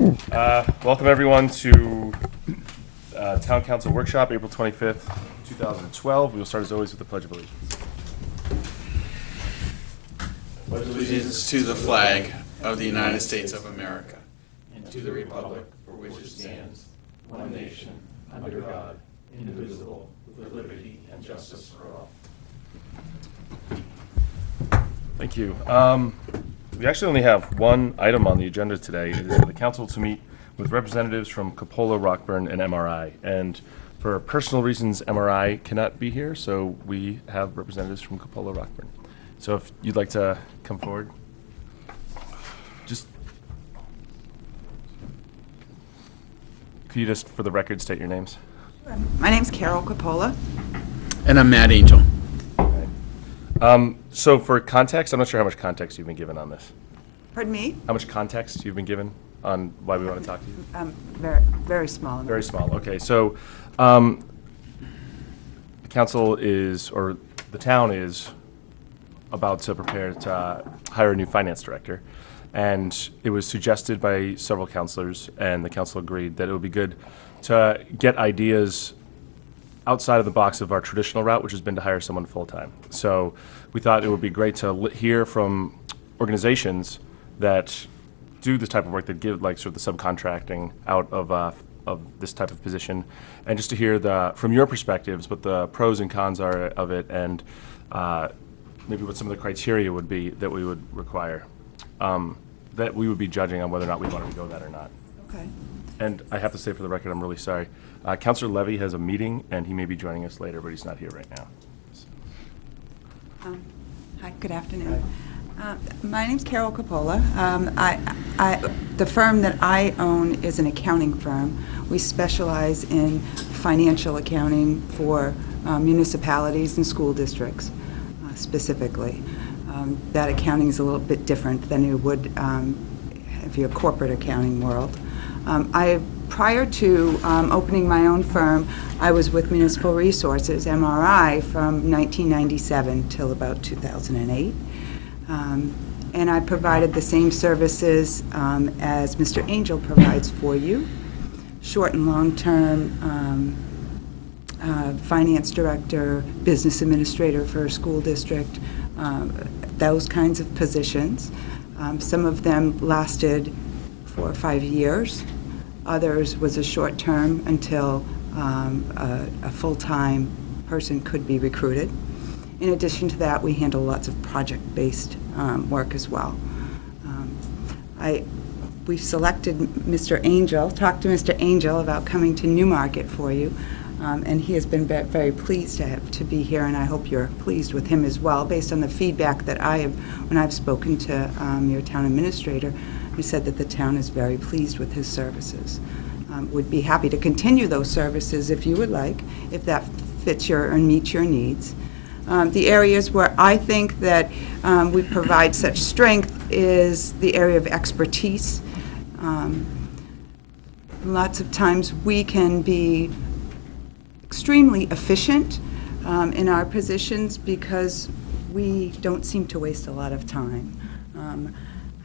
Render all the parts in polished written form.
Welcome everyone to Town Council Workshop, April 25th, 2012. We will start as always with the Pledge of Allegiance. Pledge allegiance to the flag of the United States of America and to the republic for which it stands, one nation, under God, indivisible, with liberty and justice for all. Thank you. We actually only have one item on the agenda today. It is for the council to meet with representatives from Coppola, Rockburn, and MRI. And for personal reasons, MRI cannot be here, so we have representatives from Coppola, Rockburn. So if you'd like to come forward. Could you just, for the record, state your names? My name's Carol Coppola. And I'm Matt Angel. So for context, I'm not sure how much context you've been given on this. Pardon me? How much context you've been given on why we want to talk to you? Very, very small. Very small. Okay, so the council is, or the town is, about to prepare to hire a new finance director. And it was suggested by several councilors, and the council agreed that it would be good to get ideas outside of the box of our traditional route, which has been to hire someone full-time. So we thought it would be great to hear from organizations that do this type of work, that give like sort of the subcontracting out of this type of position, and just to hear from your perspectives what the pros and cons are of it, and maybe what some of the criteria would be that we would require, that we would be judging on whether or not we wanted to go that or not. Okay. And I have to say for the record, I'm really sorry. Councilor Levy has a meeting, and he may be joining us later, but he's not here right now. Hi, good afternoon. My name's Carol Coppola. The firm that I own is an accounting firm. We specialize in financial accounting for municipalities and school districts, specifically. That accounting is a little bit different than it would if you're a corporate accounting world. Prior to opening my own firm, I was with Municipal Resources, MRI, from 1997 till about 2008. And I provided the same services as Mr. Angel provides for you. Short and long-term finance director, business administrator for a school district, those kinds of positions. Some of them lasted 4 or 5 years. Others was a short term until a full-time person could be recruited. In addition to that, we handle lots of project-based work as well. We've selected Mr. Angel, talked to Mr. Angel about coming to Newmarket for you, and he has been very pleased to be here, and I hope you're pleased with him as well, based on the feedback that I have when I've spoken to your town administrator. He said that the town is very pleased with his services. Would be happy to continue those services if you would like, if that fits and meets your needs. The areas where I think that we provide such strength is the area of expertise. Lots of times we can be extremely efficient in our positions because we don't seem to waste a lot of time.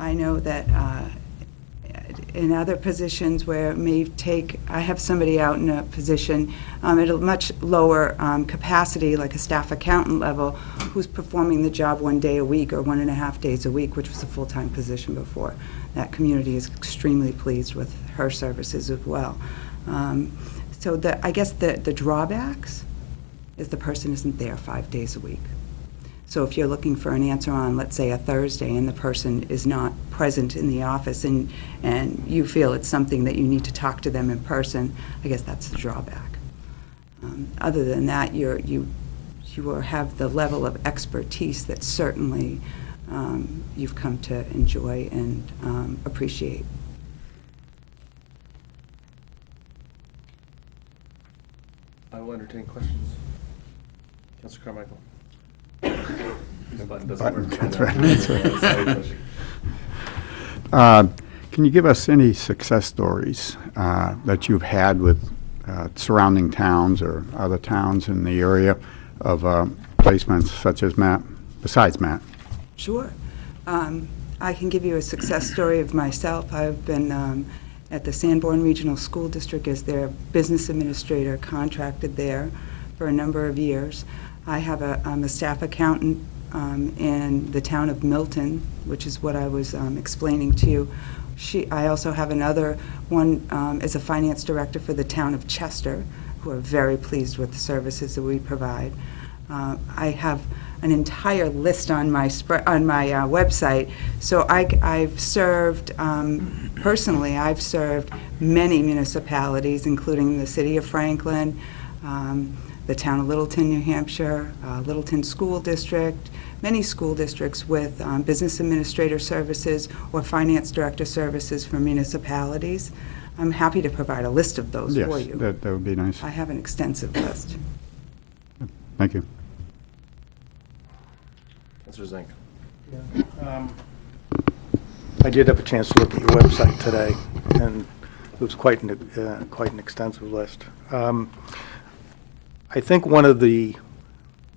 I know that in other positions where it may take, I have somebody out in a position at a much lower capacity, like a staff accountant level, who's performing the job 1 day a week or 1.5 days a week, which was a full-time position before. That community is extremely pleased with her services as well. So I guess the drawbacks is the person isn't there 5 days a week. So if you're looking for an answer on, let's say, a Thursday, and the person is not present in the office, and you feel it's something that you need to talk to them in person, I guess that's the drawback. Other than that, you will have the level of expertise that certainly you've come to enjoy and appreciate. I will entertain questions. Councilor Carmichael. This button doesn't work. That's right. Can you give us any success stories that you've had with surrounding towns or other towns in the area of placements such as Matt, besides Matt? Sure. I can give you a success story of myself. I've been at the Sanborn Regional School District as their business administrator, contracted there for a number of years. I'm a staff accountant in the town of Milton, which is what I was explaining to you. I also have another one as a finance director for the town of Chester, who are very pleased with the services that we provide. I have an entire list on my website. So I've served, personally, I've served many municipalities, including the city of Franklin, the town of Littleton, New Hampshire, Littleton School District, many school districts with business administrator services or finance director services for municipalities. I'm happy to provide a list of those for you. Yes, that would be nice. I have an extensive list. Thank you. Councilor Zink. I did have a chance to look at your website today, and it was quite an extensive list. I think one of the,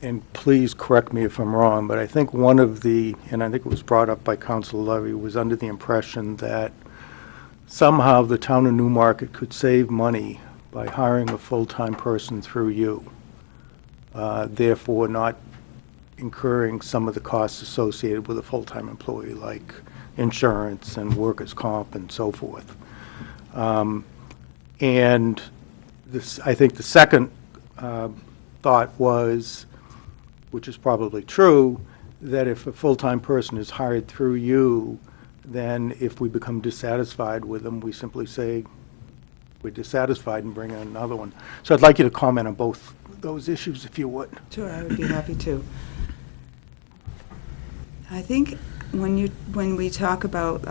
and please correct me if I'm wrong, but I think one of the, and I think it was brought up by Councilor Levy, was under the impression that somehow the town of Newmarket could save money by hiring a full-time person through you, therefore not incurring some of the costs associated with a full-time employee, like insurance and workers' comp and so forth. And this, I think the second thought was, which is probably true, that if a full-time person is hired through you, then if we become dissatisfied with them, we simply say we're dissatisfied and bring in another one. So I'd like you to comment on both those issues, if you would. Sure, I would be happy to. I think when we talk about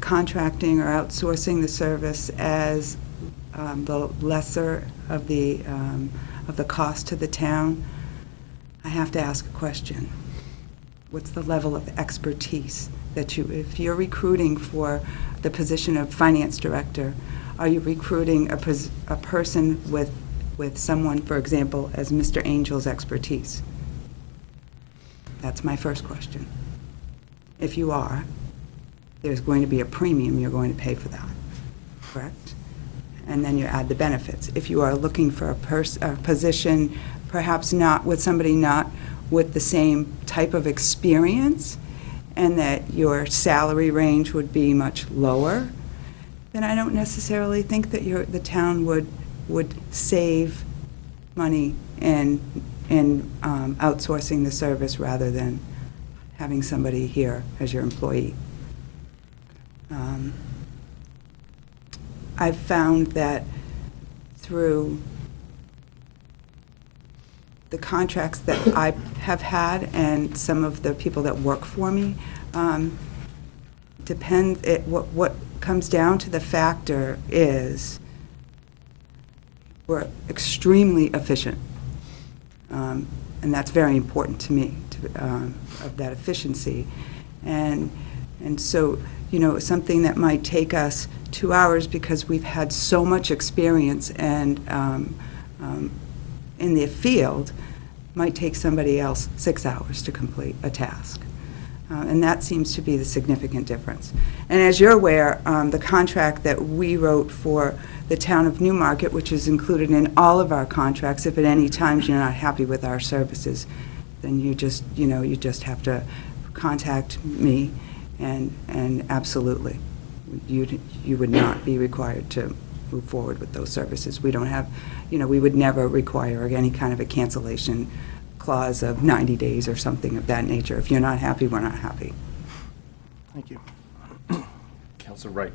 contracting or outsourcing the service as the lesser of the cost to the town, I have to ask a question. What's the level of expertise that if you're recruiting for the position of finance director, are you recruiting a person with someone, for example, as Mr. Angel's expertise? That's my first question. If you are, there's going to be a premium you're going to pay for that, correct? And then you add the benefits. If you are looking for a position, perhaps not with somebody not with the same type of experience, and that your salary range would be much lower, then I don't necessarily think that the town would save money in outsourcing the service rather than having somebody here as your employee. I've found that through the contracts that I have had and some of the people that work for me, what comes down to the factor is we're extremely efficient. And that's very important to me, of that efficiency. And so, something that might take us 2 hours because we've had so much experience and in the field might take somebody else 6 hours to complete a task. And that seems to be the significant difference. And as you're aware, the contract that we wrote for the town of Newmarket, which is included in all of our contracts, if at any time you're not happy with our services, then you just have to contact me, and absolutely, you would not be required to move forward with those services. We don't have, we would never require any kind of a cancellation clause of 90 days or something of that nature. If you're not happy, we're not happy. Thank you. Councilor Wright.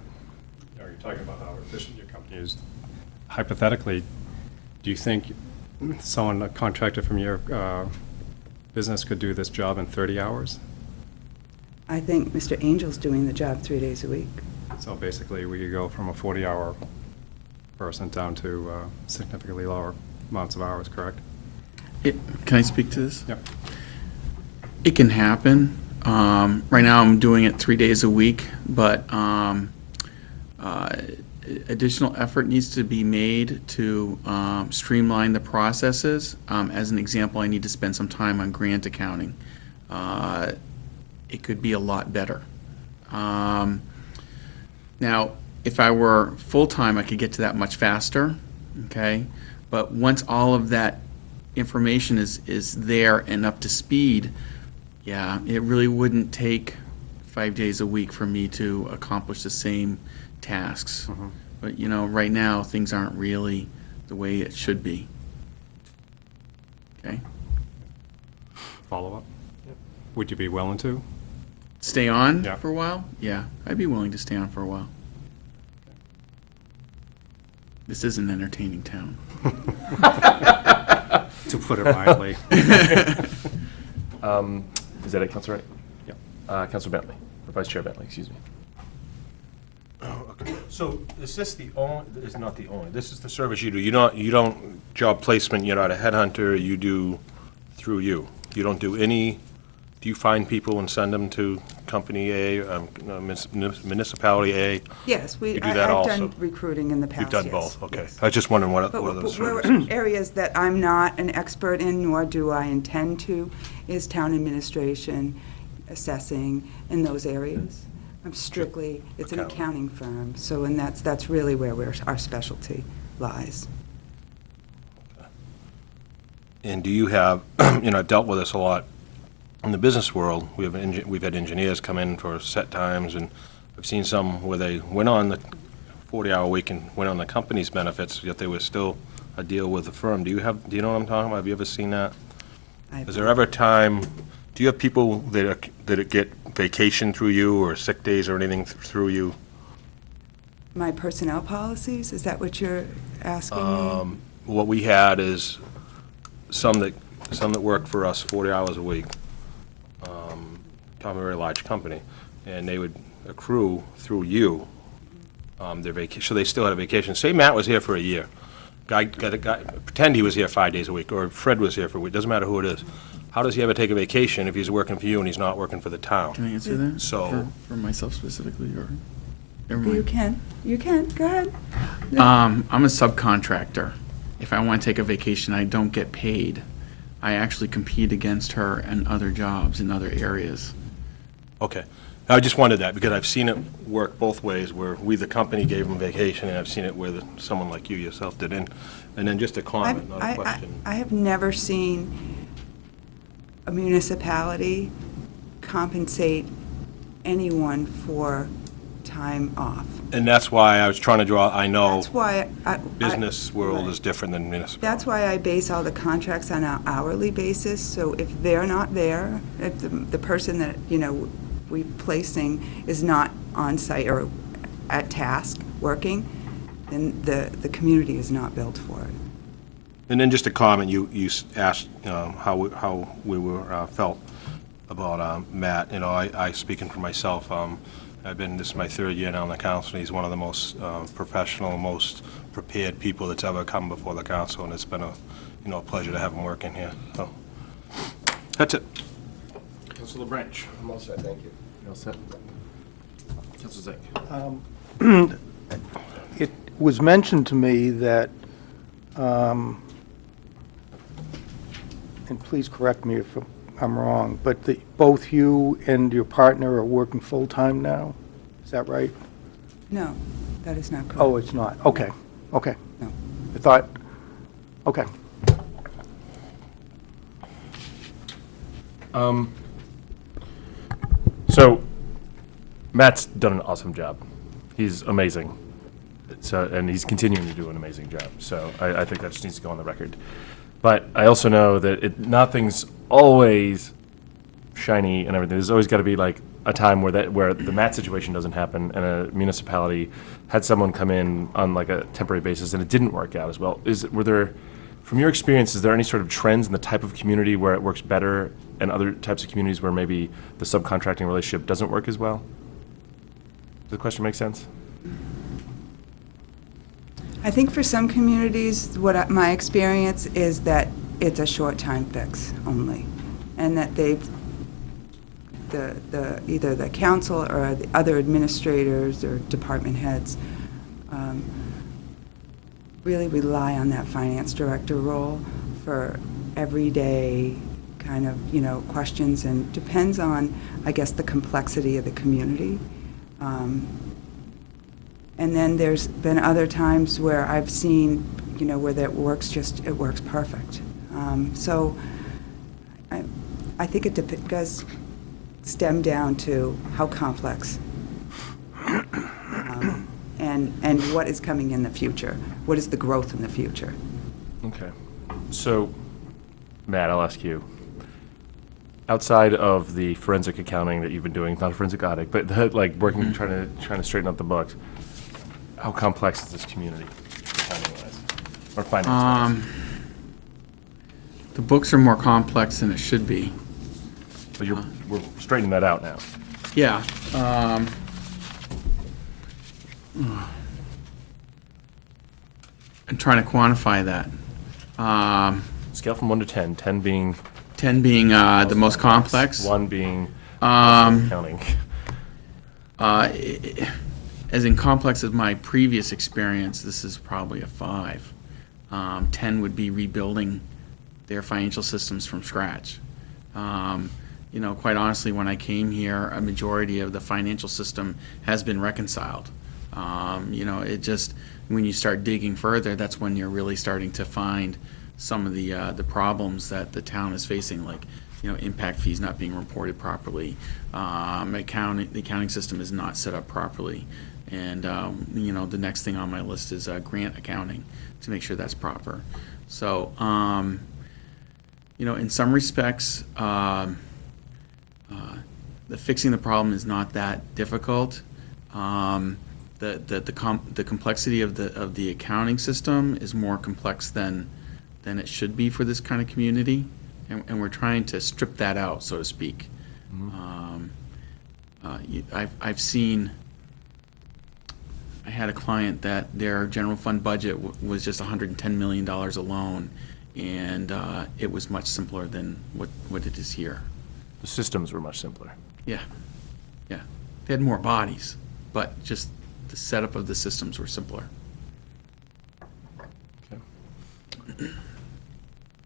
You're talking about how efficient your company is. Hypothetically, do you think a contractor from your business could do this job in 30 hours? I think Mr. Angel's doing the job 3 days a week. So basically, we could go from a 40-hour person down to significantly lower amounts of hours, correct? Can I speak to this? Yep. It can happen. Right now, I'm doing it 3 days a week, but additional effort needs to be made to streamline the processes. As an example, I need to spend some time on grant accounting. It could be a lot better. Now, if I were full-time, I could get to that much faster, okay? But once all of that information is there and up to speed, yeah, it really wouldn't take 5 days a week for me to accomplish the same tasks. But, you know, right now, things aren't really the way it should be. Okay? Follow-up? Would you be willing to? Stay on Yeah. for a while? Yeah, I'd be willing to stay on for a while. This is an entertaining town. To put it mildly. Is that it, Councilor Wright? Yep. Councilor Bentley, or Vice Chair Bentley, excuse me. So is this the only, is not the only, this is the service you do? You don't job placement, you're not a headhunter, you do through you? You don't do any, do you find people and send them to company A, municipality A? Yes, You do that I've also? done recruiting in the past, You've done yes. both, okay. Yes. I was just wondering what But other where services. areas that I'm not an expert in, nor do I intend to, is town administration, assessing, in those areas. I'm strictly, it's an accounting firm, so, and that's really where our specialty lies. And do you have, I've dealt with this a lot in the business world. We've had engineers come in for set times, and I've seen some where they went on the 40-hour week and went on the company's benefits, yet they were still a deal with the firm. Do you know what I'm talking about? Have you ever seen that? Is there ever a time, do you have people that get vacation through you, or sick days or anything through you? My personnel policies, is that what you're asking me? What we had is some that worked for us 40 hours a week, a very large company, and they would accrue through you their vacation. So they still had a vacation. Say Matt was here for a year. Pretend he was here 5 days a week, or Fred was here for a week. Doesn't matter who it is. How does he ever take a vacation if he's working for you and he's not working for the town? Can I answer that? So- For myself specifically, or? Never You mind. can, go ahead. I'm a subcontractor. If I want to take a vacation, I don't get paid. I actually compete against her and other jobs in other areas. Okay. I just wondered that, because I've seen it work both ways, where we, the company, gave them vacation, and I've seen it where someone like you yourself did. And then just a comment, not a question. I have never seen a municipality compensate anyone for time off. And that's why I was trying to draw, I know That's why business world right. is different than municipal. That's why I base all the contracts on an hourly basis, so if they're not there, if the person that, we placing is not on site or at task, working, then the community is not built for it. And then just a comment, you asked how we were felt about Matt. I speaking for myself, this is my third year now on the council. He's one of the most professional, most prepared people that's ever come before the council, and it's been a pleasure to have him working here. So that's it. Councilor Branch. I'm all set, thank you. You all set? Councilor Zink. It was mentioned to me that, and please correct me if I'm wrong, but both you and your partner are working full-time now? Is that right? No, that is not correct. Oh, it's not? Okay, okay. No. I thought, okay. So, Matt's done an awesome job. He's amazing. And he's continuing to do an amazing job. So I think that just needs to go on the record. But I also know that nothing's always shiny and everything. There's always got to be like a time where the Matt situation doesn't happen, and a municipality had someone come in on like a temporary basis and it didn't work out as well. Were there, from your experience, is there any sort of trends in the type of community where it works better, and other types of communities where maybe the subcontracting relationship doesn't work as well? Does the question make sense? I think for some communities, my experience is that it's a short-time fix only, and that either the council or the other administrators or department heads really rely on that finance director role for everyday kind of, questions, and depends on, I guess, the complexity of the community. And then there's been other times where I've seen, you know, where that works it works perfect. So I think it does stem down to how complex and what is coming in the future. What is the growth in the future? Okay. So, Matt, I'll ask you. Outside of the forensic accounting that you've been doing, not a forensic audit, but like working, trying to straighten out the books, how complex is this community, accounting-wise, or finance-wise? The books are more complex than it should be. But we're straightening that out now. Yeah. I'm trying to quantify that. Scale from 1 to 10, 10 being 10 being the most complex. 1 being accounting. As in complex as my previous experience, this is probably a 5. 10 would be rebuilding their financial systems from scratch. You know, quite honestly, when I came here, a majority of the financial system has been reconciled. You know, it just, when you start digging further, that's when you're really starting to find some of the problems that the town is facing, like, you know, impact fees not being reported properly, the accounting system is not set up properly, and you know, the next thing on my list is grant accounting to make sure that's proper. So, you know, in some respects, the fixing the problem is not that difficult. The complexity of the accounting system is more complex than it should be for this kind of community, and we're trying to strip that out, so to speak. I've seen. I had a client that their general fund budget was just $110 million alone, and it was much simpler than what it is here. The systems were much simpler. Yeah, yeah. They had more bodies, but just the setup of the systems were simpler. Okay.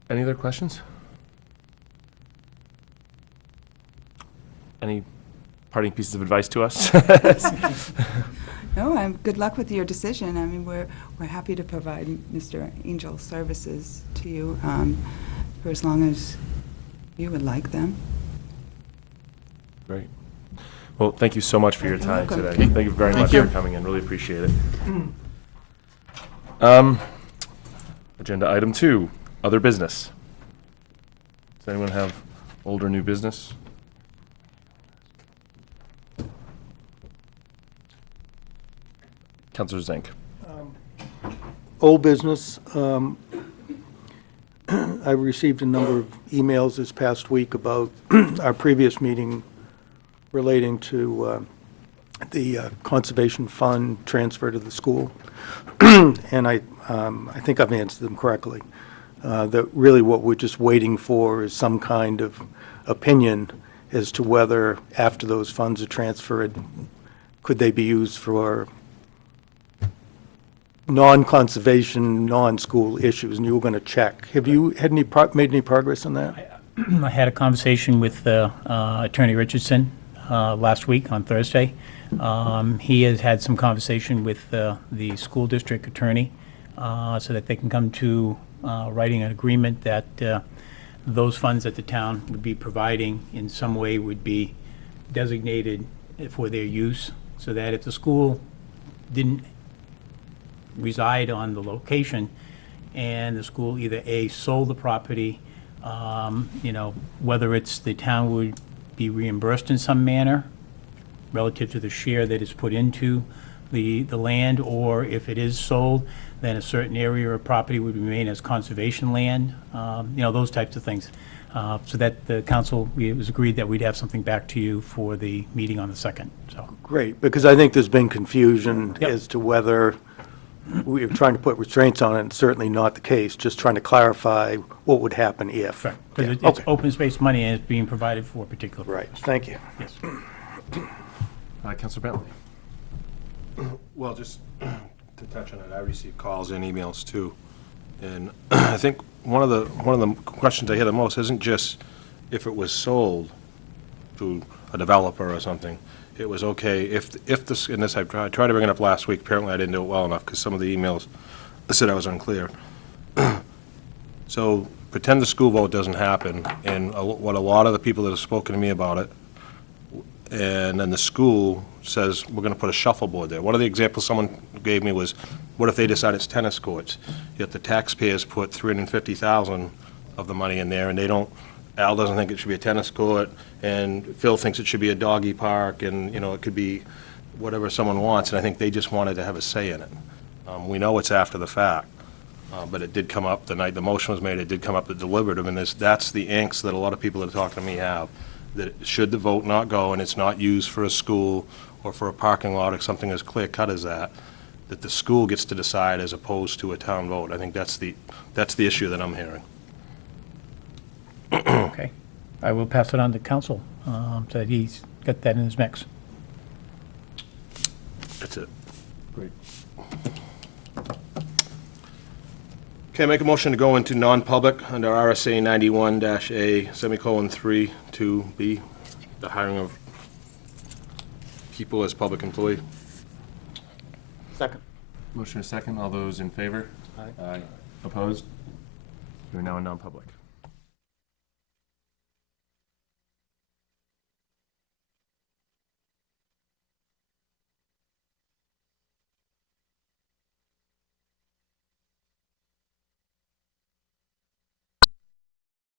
Any other questions? Any parting pieces of advice to us? No, good luck with your decision. I mean, we're happy to provide Mr. Angel's services to you for as long as you would like them. Great. Well, thank you so much for your You're time welcome. today. Thank you very much you. for coming in. Really appreciate it. Agenda item 2, other business. Does anyone have old or new business? Councilor Zink. Old business, I received a number of emails this past week about our previous meeting relating to the conservation fund transfer to the school. And I think I've answered them correctly. That really what we're just waiting for is some kind of opinion as to whether, after those funds are transferred, could they be used for non-conservation, non-school issues, and you were going to check. Have you had made any progress on that? I had a conversation with Attorney Richardson last week on Thursday. He has had some conversation with the school district attorney so that they can come to writing an agreement that those funds that the town would be providing in some way would be designated for their use, so that if the school didn't reside on the location and the school either A, sold the property, you know, whether it's the town would be reimbursed in some manner relative to the share that is put into the land, or if it is sold, then a certain area of property would remain as conservation land, you know, those types of things. So that the council, it was agreed that we'd have something back to you for the meeting on the 2nd, so. Great, because I think there's been confusion Yep. as to whether we're trying to put restraints on it, and certainly not the case, just trying to clarify what would happen if. Because Yeah, it's okay. open space money and it's being provided for a particular Right, purpose. thank you. Yes. Councilor Bentley. Well, just to touch on it, I received calls and emails too, and I think one of the questions I hear the most isn't just if it was sold to a developer or something. it was okay if this, and this I tried to bring it up last week, apparently I didn't do it well enough because some of the emails said I was unclear. So pretend the school vote doesn't happen, and what a lot of the people that have spoken to me about it, and then the school says, we're going to put a shuffleboard there. One of the examples someone gave me was, what if they decide it's tennis courts? Yet the taxpayers put $350,000 of the money in there, and they don't, Al doesn't think it should be a tennis court, and Phil thinks it should be a doggy park, and, you know, it could be whatever someone wants, and I think they just wanted to have a say in it. We know it's after the fact, but it did come up the night the motion was made, it did come up the deliberative, and that's the angst that a lot of people that are talking to me have, that should the vote not go, and it's not used for a school or for a parking lot or something as clear-cut as that the school gets to decide as opposed to a town vote. I think that's the issue that I'm hearing. Okay. I will pass it on to council, so that he's got that in his mix. That's it. Great. Okay, make a motion to go into non-public under RSA 91-A, semicolon 3, 2B, the hiring of people as public employee. Second. Motion is second. All those in favor? Aye. Opposed? We're now in non-public.